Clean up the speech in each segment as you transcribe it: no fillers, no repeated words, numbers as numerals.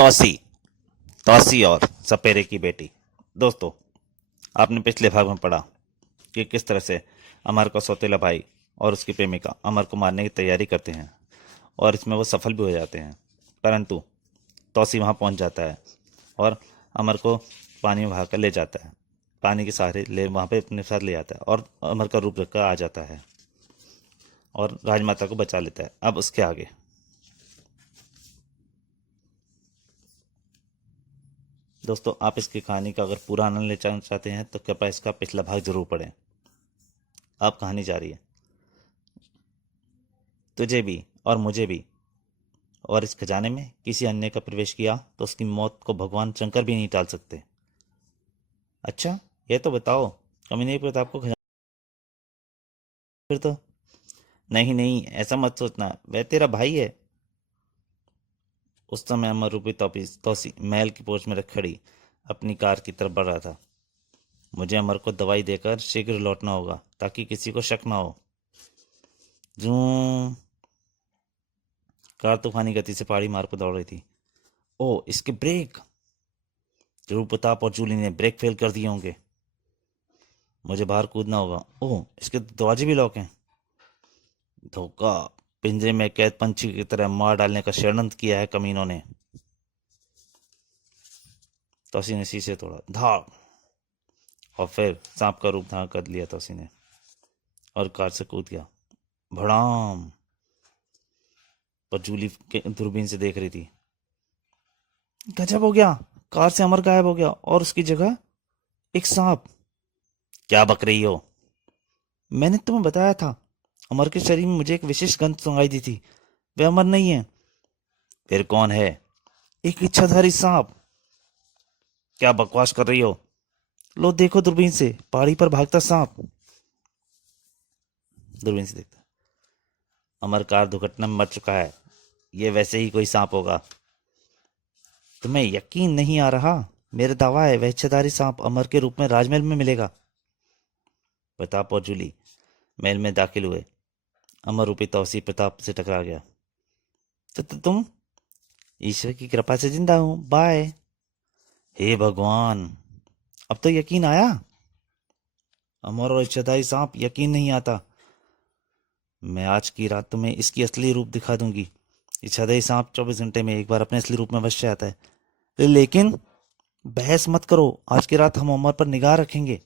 तौसी तौसी और सपेरे की बेटी। दोस्तों, आपने पिछले भाग में पढ़ा कि किस तरह से अमर का सौतेला भाई और उसकी प्रेमिका अमर को मारने की तैयारी करते हैं और इसमें वो सफल भी हो जाते हैं। परंतु तौसी वहां पहुंच जाता है और अमर को पानी में बहाकर ले जाता है। पानी के सहारे ले वहां पे अपने साथ ले आता है और अमर का रूप रखकर आ जाता है और राजमाता को बचा लेता है। अब उसके आगे दोस्तों, आप इसकी कहानी का अगर पूरा आनंद लेना चाहते हैं तो कृपया इसका पिछला भाग जरूर पढ़ें। अब कहानी जारी है। तुझे भी और मुझे भी और इस खजाने में किसी अन्य का प्रवेश किया तो उसकी मौत को भगवान शंकर भी नहीं टाल सकते। अच्छा, ये तो बताओ, कमीने प्रताप को खजाना फिर तो? नहीं नहीं, ऐसा मत सोचना, वह तेरा भाई है। उस समय अमर रूपी तौसी महल की पोर्च में रख खड़ी अपनी कार की तरफ बढ़ रहा था। मुझे अमर को दवाई देकर शीघ्र लौटना होगा ताकि किसी को शक ना हो। जू कार तूफानी गति से पहाड़ी मार्ग पर दौड़ रही थी। ओ, इसके ब्रेक! जरूर प्रताप और जूली ने ब्रेक फेल कर दिए होंगे। मुझे बाहर कूदना होगा। ओह, इसके दरवाजे भी लॉक हैं। धोखा! पिंजरे में कैद पंछी की तरह मार डालने का षड्यंत्र किया है कमीनों ने। तोसी ने शीशे तोड़ा, धाड़! और फिर सांप का रूप धारण कर लिया तोसी ने और कार से कूद गया। भड़ाम! पर जूली के दूरबीन से देख रही थी। गजब हो गया! कार से अमर गायब हो गया और उसकी जगह एक सांप। क्या बक रही हो? मैंने तुम्हें बताया था, अमर के शरीर में मुझे एक विशेष गंध सुनाई दी थी। वे अमर नहीं है। फिर कौन है? एक इच्छाधारी सांप। क्या बकवास कर रही हो? लो देखो दूरबीन से, पहाड़ी पर भागता सांप। दूरबीन से देखता, अमर कार दुर्घटना में मर चुका है। ये वैसे ही कोई सांप होगा। तुम्हें यकीन नहीं आ रहा? मेरा दावा है वह इच्छाधारी सांप अमर के रूप में राजमहल में मिलेगा। प्रताप और जूली महल में दाखिल हुए। अमर रूपी तौसी प्रताप से टकरा गया। तो तुम? ईश्वर की कृपा से जिंदा हूं, बाय। हे भगवान, अब तो यकीन आया। अमर और इच्छाधारी सांप यकीन नहीं आता। मैं आज की रात तुम्हें इसकी असली रूप दिखा दूंगी। इच्छाधारी सांप 24 घंटे में एक बार अपने असली रूप में अवश्य आता है। लेकिन बहस मत करो, आज की रात हम अमर पर निगाह रखेंगे।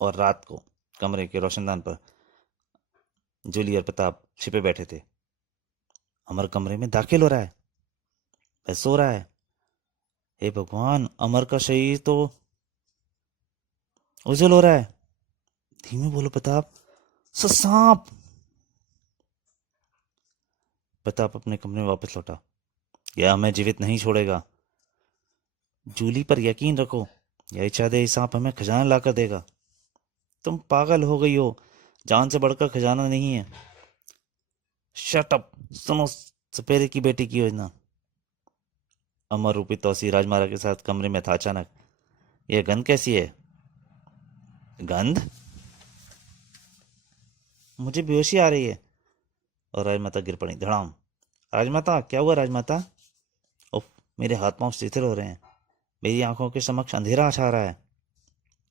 और रात को कमरे के रोशनदान पर जूली और प्रताप छिपे बैठे थे। अमर कमरे में दाखिल हो रहा है, वह सो रहा है। हे भगवान, अमर का शरीर तो उजल हो रहा है। धीमे बोलो प्रताप। सांप! प्रताप अपने कमरे में वापस लौटा। यह हमें जीवित नहीं छोड़ेगा। जूली पर यकीन रखो, यह इच्छाधारी सांप हमें खजाना लाकर देगा। तुम पागल हो गई हो, जान से बढ़कर खजाना नहीं है। Shut up! सुनो सपेरे की बेटी की योजना। अमर रूपी तौसी राजमारा के साथ कमरे में था। अचानक, यह गंध कैसी है? गंध? मुझे बेहोशी आ रही है। और राजमाता गिर पड़ी धड़ाम। राजमाता, क्या हुआ राजमाता? उफ, मेरे हाथ पांव शिथिल हो रहे हैं। मेरी आंखों के समक्ष अंधेरा छा रहा है।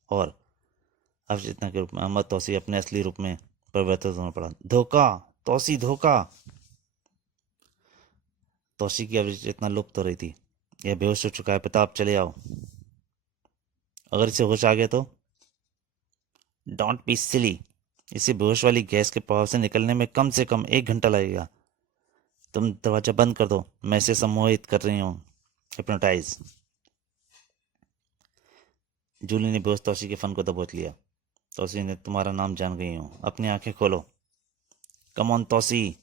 और अवचेतना के रूप में अमर तौसी अपने असली रूप में परिवर्तित होना पड़ा। धोखा! तौसी, धोखा! तौसी की अवचेतना लुप्त हो रही थी। यह बेहोश हो चुका है। प्रताप, चले आओ। अगर इसे होश आ गया तो? Don't be silly. इसे बेहोश वाली गैस के प्रभाव से निकलने में कम से कम 1 घंटा लगेगा। तुम दरवाजा बंद कर दो, मैं इसे सम्मोहित कर रही हूँ। हिप्नोटाइज। जूली ने बेहोश तौसी के फन को दबोच लिया। तौसी ने, तुम्हारा नाम जान गई हूँ, अपनी आंखें खोलो। Come on Tausi.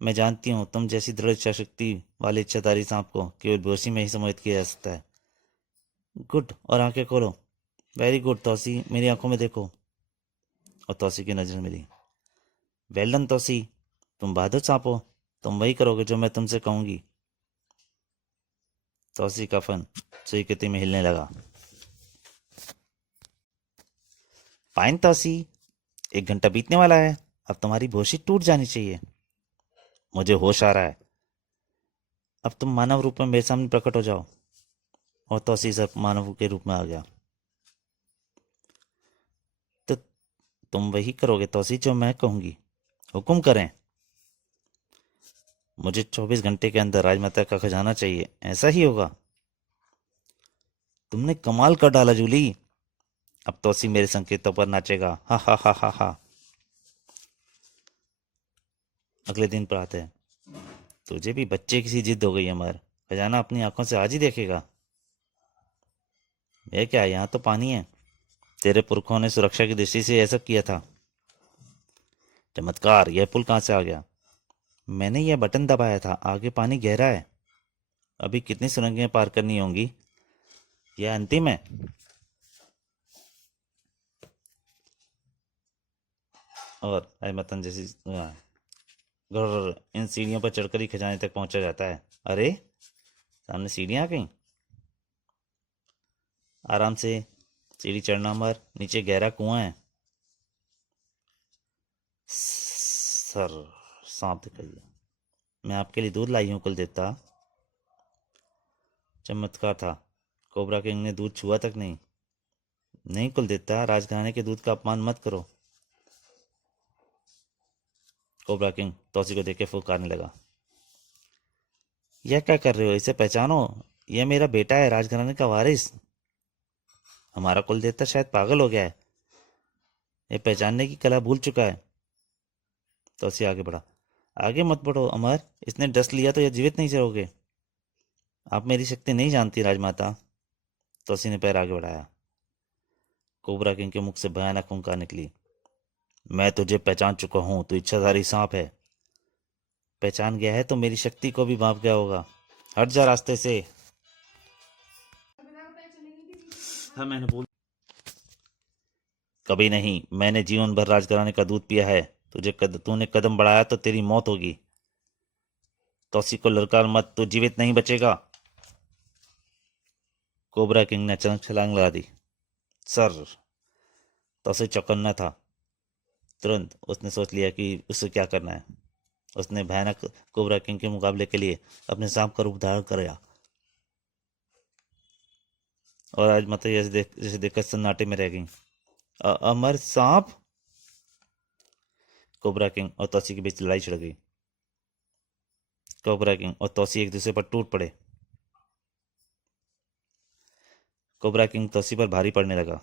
मैं जानती हूँ तुम जैसी दृढ़ इच्छा शक्ति वाले इच्छाधारी सांप को केवल बेहोशी में ही सम्मोहित किया जा सकता है। गुड, और आंखें खोलो। वेरी गुड तौसी, मेरी आंखों में देखो। और तौसी की नजर मिली। वेल डन तौसी, तुम बहादुर सांप हो। तुम वही करोगे जो मैं तुमसे कहूंगी। तौसी का फन स्वीकृति में हिलने लगा। फाइन तौसी, 1 घंटा बीतने वाला है। अब तुम्हारी बेहोशी टूट जानी चाहिए। मुझे होश आ रहा है। अब तुम मानव रूप में मेरे सामने प्रकट हो जाओ। और तौसी सर्प मानव के रूप में आ गया। तो तुम वही करोगे तौसी जो मैं कहूंगी? हुक्म करें। मुझे 24 घंटे के अंदर राजमाता का खजाना चाहिए, ऐसा ही होगा? तुमने कमाल कर डाला जूली। अब तौसी मेरे संकेतों पर नाचेगा। हा हा हा हा हा। अगले दिन प्रातः है। तुझे भी बच्चे की सी जिद हो गई अमर। खजाना अपनी आंखों से आज ही देखेगा। यह क्या है? यहाँ तो पानी है। तेरे पुरखों ने सुरक्षा की दृष्टि से ऐसा किया था। चमत्कार! यह पुल कहाँ से आ गया? मैंने यह बटन दबाया था। आगे पानी गहरा है। अभी कितनी सुरंगें पार करनी होंगी? यह अंतिम है। और अहमतन जैसी घर इन सीढ़ियों पर चढ़कर ही खजाने तक पहुंचा जाता है। अरे, सामने सीढ़ियां आ गई। आराम से सीढ़ी चढ़ना मर। नीचे गहरा कुआं है। सर, सांप दिखाई दिया। मैं आपके लिए दूध लाई हूँ कुलदेवता। चमत्कार था। कोबरा किंग ने दूध छुआ तक नहीं। नहीं कुलदेवता, राजघराने के दूध का अपमान मत करो। कोबरा किंग तौसी को देख के फुकारने लगा। यह क्या कर रहे हो? इसे पहचानो। यह मेरा बेटा है, राजघराने का वारिस। हमारा कुलदेवता शायद पागल हो गया है। यह पहचानने की कला भूल चुका है। तौसी आगे बढ़ा। आगे मत बढ़ो अमर। इसने डस लिया तो यह जीवित नहीं रहोगे। आप मेरी शक्ति नहीं जानती राजमाता। तौसी ने पैर आगे बढ़ाया। कोबरा किंग के मुख से भयानक हुंकार निकली। मैं तुझे पहचान चुका हूं। तू इच्छाधारी सांप है। पहचान गया है तो मेरी शक्ति को भी भाप गया होगा। हट जा रास्ते से। था मैंने बोल। कभी नहीं। मैंने जीवन भर राजघराने का दूध पिया है। तूने कदम बढ़ाया तो तेरी मौत होगी। तौसी को ललकार मत, तू जीवित नहीं बचेगा। कोबरा किंग ने अचानक छलांग लगा दी। सर! तौसी चौकन्ना था। तुरंत उसने सोच लिया कि उसे क्या करना है। उसने भयानक कोबरा किंग के मुकाबले के लिए अपने सांप का रूप धारण किया। और आज माता जैसे देखकर सन्नाटे में रह गई। अमर सांप! कोबरा किंग और तौसी के बीच लड़ाई छिड़ गई। कोबरा किंग और तौसी एक दूसरे पर टूट पड़े। कोबरा किंग तौसी पर भारी पड़ने लगा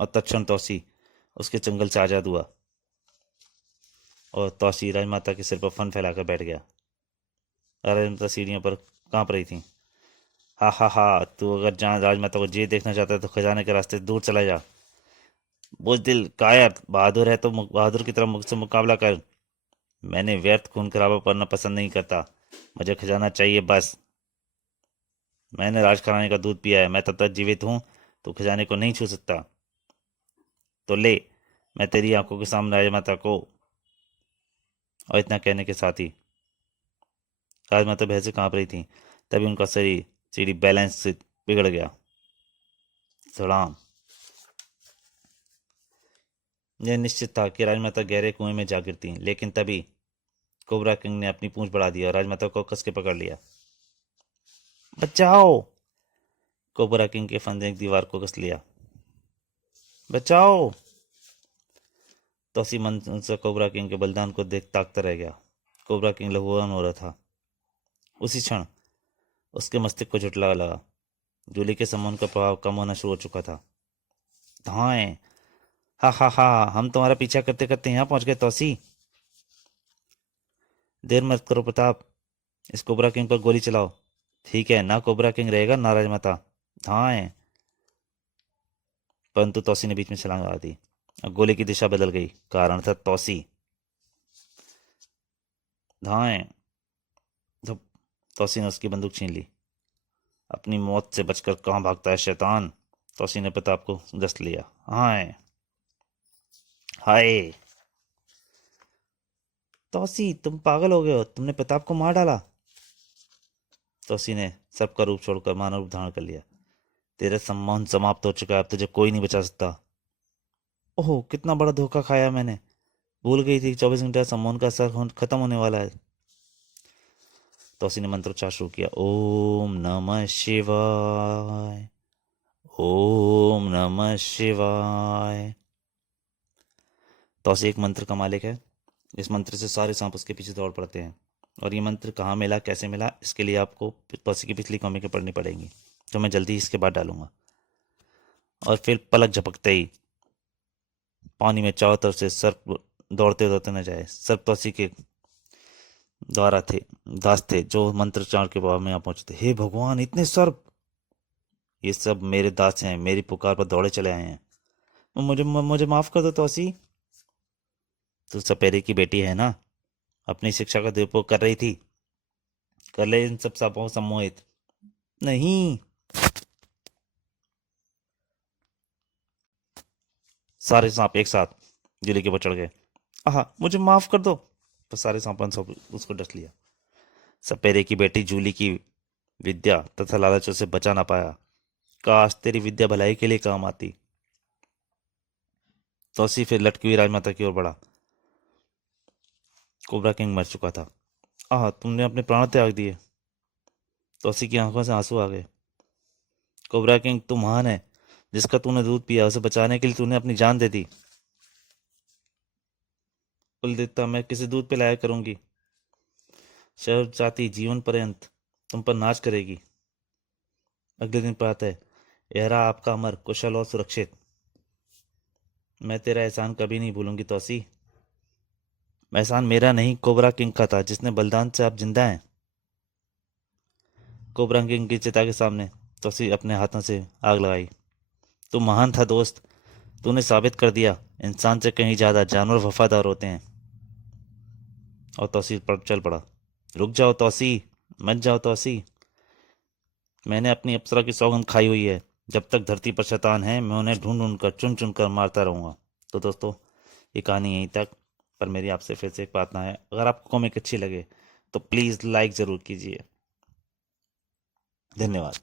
और तत्क्षण तौसी उसके चंगल से आजाद हुआ और तौसी राजमाता के सिर पर फन फैलाकर बैठ गया। राजमाता सीढ़ियों पर कांप रही थी। हा हा हा। तू अगर जहाँ राजमाता को जी देखना चाहता है तो खजाने के रास्ते दूर चला जा। बुजदिल कायर! बहादुर है तो बहादुर की तरह मुझसे मुकाबला कर। मैंने व्यर्थ खून खराबा करना पसंद नहीं करता। मुझे खजाना चाहिए बस। मैंने राजघराने का दूध पिया है। मैं तब तक जीवित हूं। तू खजाने को नहीं छू सकता। तो ले, मैं तेरी आंखों के सामने राजमाता को। और इतना कहने के साथ ही राजमाता भय से कांप रही थी। तभी उनका शरीर सीढ़ी बैलेंस से बिगड़ गया। सलाम। यह निश्चित था कि राजमाता गहरे कुएं में जा गिरती, लेकिन तभी कोबरा किंग ने अपनी पूंछ बढ़ा दी और राजमाता को कस के पकड़ लिया। बचाओ! कोबरा किंग के फंदे ने दीवार को कस लिया। बचाओ! तोसी मन से कोबरा किंग के बलिदान को देख ताकता रह गया। कोबरा किंग लहूलुहान हो रहा था। उसी क्षण उसके मस्तिष्क को झुटला लगा। जूली के सम्मोहन का प्रभाव कम होना शुरू हो चुका था। धाएं! हा हा हा। हम तुम्हारा पीछा करते करते यहाँ पहुंच गए तौसी। देर मत करो प्रताप। इस कोबरा किंग पर गोली चलाओ। ठीक है, ना कोबरा किंग रहेगा ना राजमाता। धाएं! परंतु तौसी ने बीच में छलांग लगा दी और गोली की दिशा बदल गई। कारण था तौसी। धाएं! धप! तौसी ने उसकी बंदूक छीन ली। अपनी मौत से बचकर कहाँ भागता है शैतान? तौसी ने प्रताप को दस्त लिया। हाय हाय! तौसी, तुम पागल हो गए हो। तुमने प्रताप को मार डाला। तौसी ने सबका रूप छोड़कर मानव रूप धारण कर लिया। तेरा सम्मान समाप्त हो चुका है। अब तुझे कोई नहीं बचा सकता। ओह, कितना बड़ा धोखा खाया मैंने। भूल गई थी 24 घंटे सम्मान का असर खत्म होने वाला है। तौसी ने मंत्रोच्चार शुरू किया, ओम नमः शिवाय, ओम नमः शिवाय। तौसी एक मंत्र का मालिक है। इस मंत्र से सारे सांप उसके पीछे दौड़ पड़ते हैं। और ये मंत्र कहाँ मिला, कैसे मिला, इसके लिए आपको तौसी की पिछली कॉमिकें पढ़नी पड़ेंगी, जो मैं जल्दी इसके बाद डालूंगा। और फिर पलक झपकते ही पानी में चारों तरफ से सर्प दौड़ते दौड़ते न जाए। सर्प तौसी के द्वारा थे, दास थे, जो मंत्रोच्चार के बाद में यहाँ पहुंचते। हे भगवान, इतने सर्प! ये सब मेरे दास हैं, मेरी पुकार पर दौड़े चले आए हैं। मुझे मुझे माफ कर दो तौसी। तू सपेरे की बेटी है ना, अपनी शिक्षा का दुरुपयोग कर रही थी, कर ले इन सब सांपों को सम्मोहित। नहीं। सारे सांप एक साथ जूली के ऊपर चढ़ गए। आहा, मुझे माफ कर दो। तो सारे सांपों ने उसको डस लिया। सपेरे की बेटी जूली की विद्या तथा लालच से बचा ना पाया। काश तेरी विद्या भलाई के लिए काम आती। तौसी फिर लटकी हुई राजमाता की ओर बढ़ा। कोबरा किंग मर चुका था। आह, तुमने अपने प्राण त्याग दिए। तौसी की आंखों से आंसू आ गए। कोबरा किंग, तू महान है। जिसका तूने दूध पिया, उसे बचाने के लिए तूने अपनी जान दे दी। कुल देवता, मैं किसे दूध पिलाया करूंगी। शहर जाति जीवन पर्यंत तुम पर नाच करेगी। अगले दिन प्रातः, यह रहा आपका अमर, कुशल और सुरक्षित। मैं तेरा एहसान कभी नहीं भूलूंगी तौसी। एहसान मेरा नहीं, कोबरा किंग का था, जिसने बलिदान से आप जिंदा हैं। कोबरा किंग की चिता के सामने तौसी अपने हाथों से आग लगाई। तू महान था दोस्त। तूने साबित कर दिया, इंसान से कहीं ज्यादा जानवर वफादार होते हैं। और तौसी पर चल पड़ा। रुक जाओ तौसी, मत जाओ तौसी। मैंने अपनी अप्सरा की सौगंध खाई हुई है। जब तक धरती पर शैतान है, मैं उन्हें ढूंढ ढूंढ कर चुन चुन कर मारता रहूंगा। तो दोस्तों, ये कहानी यहीं तक। पर मेरी आपसे फिर से एक प्रार्थना है, अगर आपको कॉमिक अच्छी लगे तो प्लीज़ लाइक ज़रूर कीजिए। धन्यवाद।